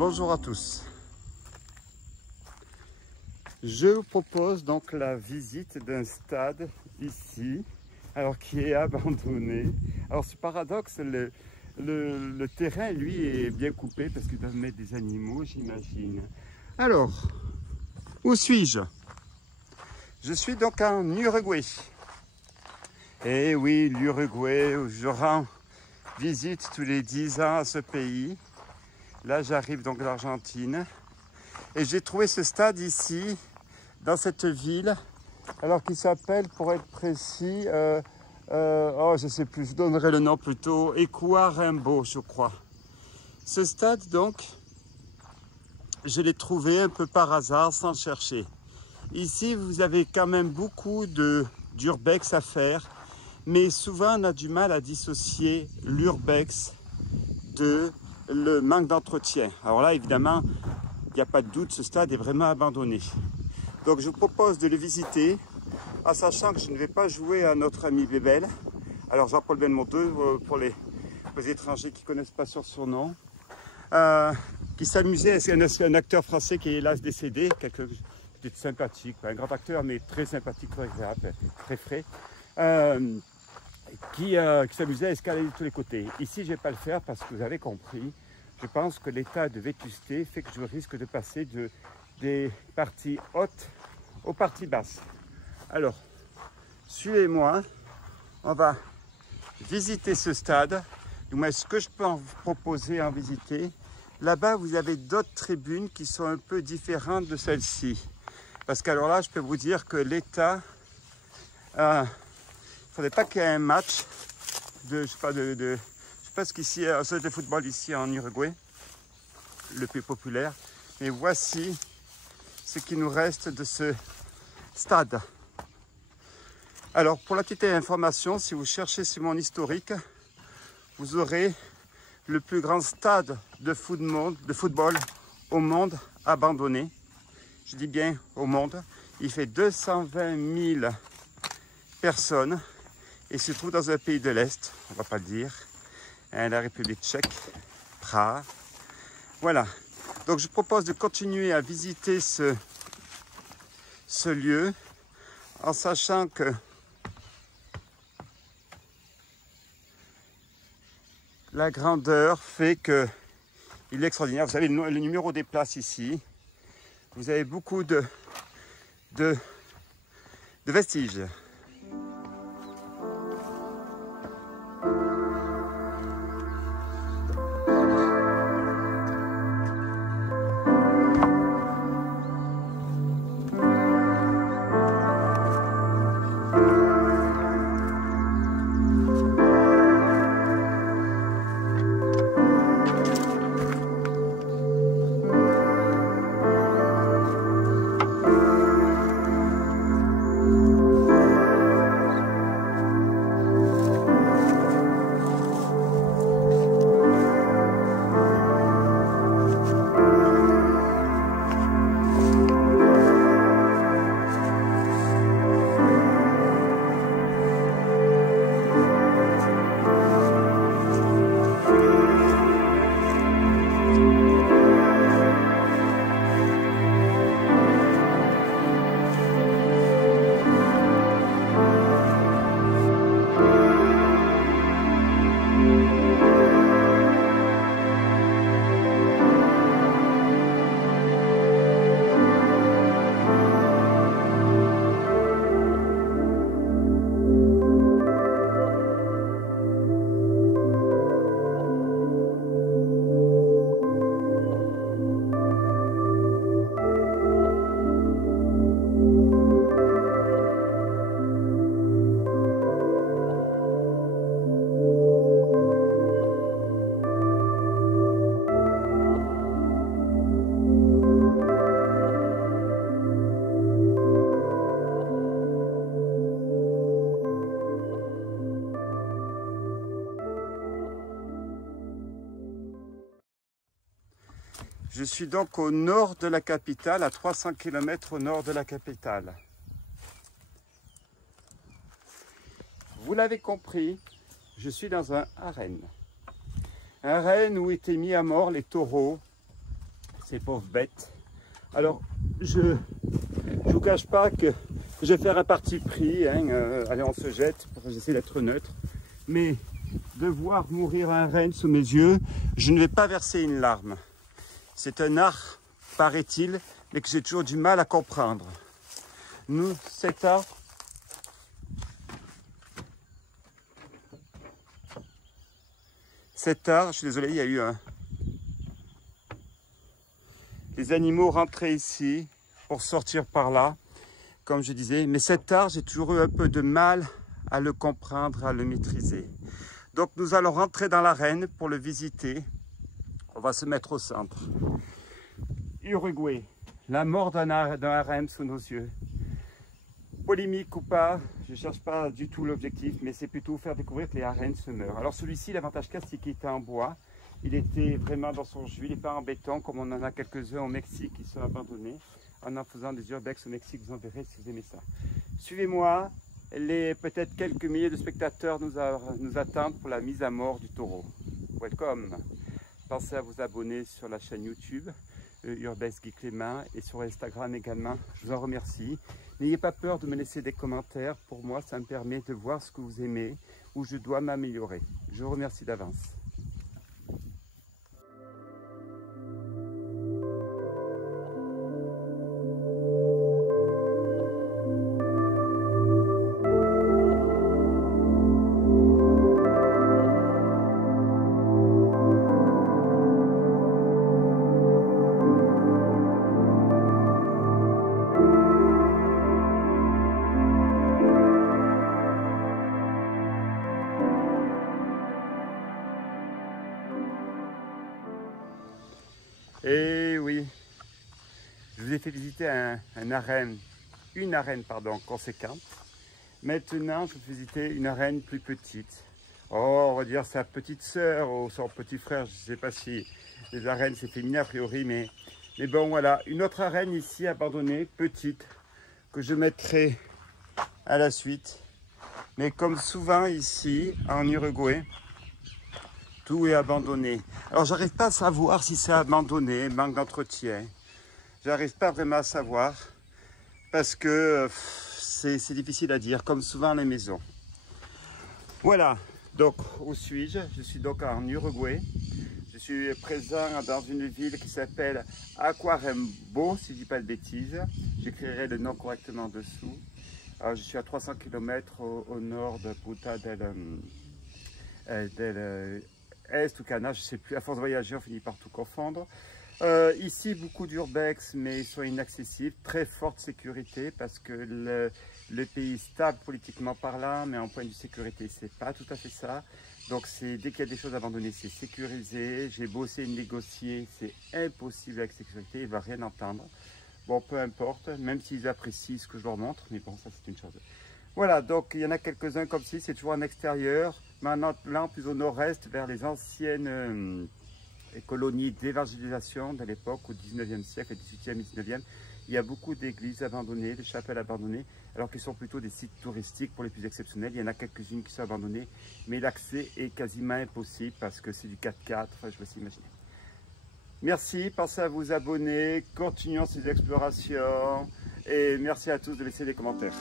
Bonjour à tous. Je vous propose donc la visite d'un stade ici, alors qui est abandonné. Alors ce paradoxe, le terrain lui est bien coupé parce qu'ils doivent mettre des animaux, j'imagine. Alors, où suis-je? Je suis donc en Uruguay. Et oui, l'Uruguay, où je rends visite tous les 10 ans à ce pays. Là, j'arrive donc d'Argentine. Et j'ai trouvé ce stade ici, dans cette ville, alors qu'il s'appelle, pour être précis, je sais plus, je donnerai le nom plutôt, Ecuarrambo, je crois. Ce stade, donc, je l'ai trouvé un peu par hasard, sans chercher. Ici, vous avez quand même beaucoup d'urbex à faire, mais souvent, on a du mal à dissocier l'urbex de le manque d'entretien. Alors là, évidemment, il n'y a pas de doute, ce stade est vraiment abandonné. Donc je vous propose de le visiter, en sachant que je ne vais pas jouer à notre ami Bébel. Alors Jean-Paul Belmondo, pour les étrangers qui ne connaissent pas son surnom, qui s'amusait, c'est un acteur français qui est hélas décédé, quelqu'un de sympathique, un grand acteur mais très sympathique, très agréable, très frais, qui s'amusait à escalader de tous les côtés. Ici, je ne vais pas le faire parce que vous avez compris, je pense que l'état de vétusté fait que je risque de passer des parties hautes aux parties basses. Alors, suivez-moi, on va visiter ce stade. Du moins, ce que je peux vous proposer en visiter. Là-bas, vous avez d'autres tribunes qui sont un peu différentes de celle-ci. Parce qu'alors là, je peux vous dire que l'état... il ne faudrait pas qu'il y ait un match de, je sais pas ce qu'ici, un stade de football ici en Uruguay, le plus populaire. Mais voici ce qui nous reste de ce stade. Alors, pour la petite information, si vous cherchez sur mon historique, vous aurez le plus grand stade de football au monde abandonné. Je dis bien au monde. Il fait 220 000 personnes et se trouve dans un pays de l'Est, on ne va pas le dire, la République tchèque, Prague. Voilà. Donc je propose de continuer à visiter ce lieu en sachant que la grandeur fait qu'il est extraordinaire. Vous avez le numéro des places ici. Vous avez beaucoup de vestiges. Je suis donc au nord de la capitale, à 300 km au nord de la capitale. Vous l'avez compris, je suis dans un harem. Un harem où étaient mis à mort les taureaux ces pauvres bêtes. Alors, je vous cache pas que je vais faire un parti pris, hein, allez on se jette, j'essaie d'être neutre, mais de voir mourir un renne sous mes yeux, je ne vais pas verser une larme. C'est un art, paraît-il, mais que j'ai toujours du mal à comprendre. Nous, cet art, je suis désolé, il y a eu des animaux rentrés ici pour sortir par là, comme je disais. Mais cet art, j'ai toujours eu un peu de mal à le comprendre, à le maîtriser. Donc nous allons rentrer dans l'arène pour le visiter. On va se mettre au centre. Uruguay, la mort d'un harem sous nos yeux. Polémique ou pas, je ne cherche pas du tout l'objectif, mais c'est plutôt faire découvrir que les harennes se meurent. Alors celui-ci, l'avantage c'est qu'il était en bois, il était vraiment dans son jus, il n'est pas en béton comme on en a quelques-uns au Mexique qui sont abandonnés. En faisant des urbex au Mexique, vous en verrez si vous aimez ça. Suivez-moi, peut-être quelques milliers de spectateurs nous attendent pour la mise à mort du taureau. Welcome! Pensez à vous abonner sur la chaîne YouTube. Urbex Guy Clément et sur Instagram également. Je vous en remercie. N'ayez pas peur de me laisser des commentaires. Pour moi, ça me permet de voir ce que vous aimez, où je dois m'améliorer. Je vous remercie d'avance. Et oui, je vous ai fait visiter une arène conséquente. Maintenant, je vais visiter une arène plus petite. Oh, on va dire sa petite sœur ou son petit frère. Je ne sais pas si les arènes c'est féminin a priori, mais bon voilà. Une autre arène ici abandonnée, petite, que je mettrai à la suite. Mais comme souvent ici, en Uruguay, tout est abandonné. Alors j'arrive pas à savoir si c'est abandonné, manque d'entretien. J'arrive pas vraiment à savoir parce que c'est difficile à dire, comme souvent les maisons. Voilà, donc où suis-je? Je suis donc en Uruguay. Je suis présent dans une ville qui s'appelle Aquarembo, si je dis pas de bêtises. J'écrirai le nom correctement dessous. Alors, je suis à 300 km au nord de Punta del Est ou Cana, je ne sais plus, à force de voyager, on finit par tout confondre. Ici, beaucoup d'urbex, mais ils sont inaccessibles, très forte sécurité, parce que le pays est stable politiquement parlant, mais en point de vue sécurité, c'est pas tout à fait ça. Donc, dès qu'il y a des choses abandonnées, c'est sécurisé. J'ai bossé et négocié, c'est impossible avec sécurité, il ne va rien entendre. Bon, peu importe, même s'ils apprécient ce que je leur montre, mais bon, ça c'est une chose. Voilà, donc il y en a quelques-uns comme ci, c'est toujours en extérieur. Maintenant, là, plus au nord-est, vers les anciennes colonies d'évangélisation de l'époque, au 19e siècle, 18e et 19e, il y a beaucoup d'églises abandonnées, de chapelles abandonnées, alors qu'ils sont plutôt des sites touristiques pour les plus exceptionnels. Il y en a quelques-unes qui sont abandonnées, mais l'accès est quasiment impossible parce que c'est du 4x4, je vous laisse imaginer. Merci, pensez à vous abonner, continuons ces explorations et merci à tous de laisser des commentaires.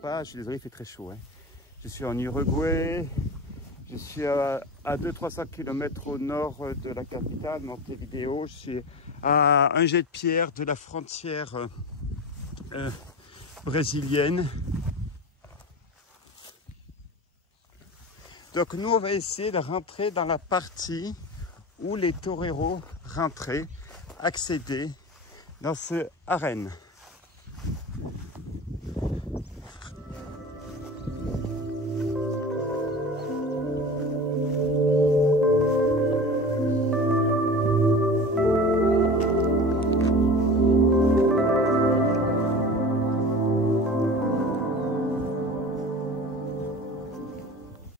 pas, je suis désolé, il fait très chaud. Hein. Je suis en Uruguay, je suis à 200-300 km au nord de la capitale, Montevideo. Je suis à un jet de pierre de la frontière brésilienne. Donc nous, on va essayer de rentrer dans la partie où les toreros rentraient, accédaient dans ce arène.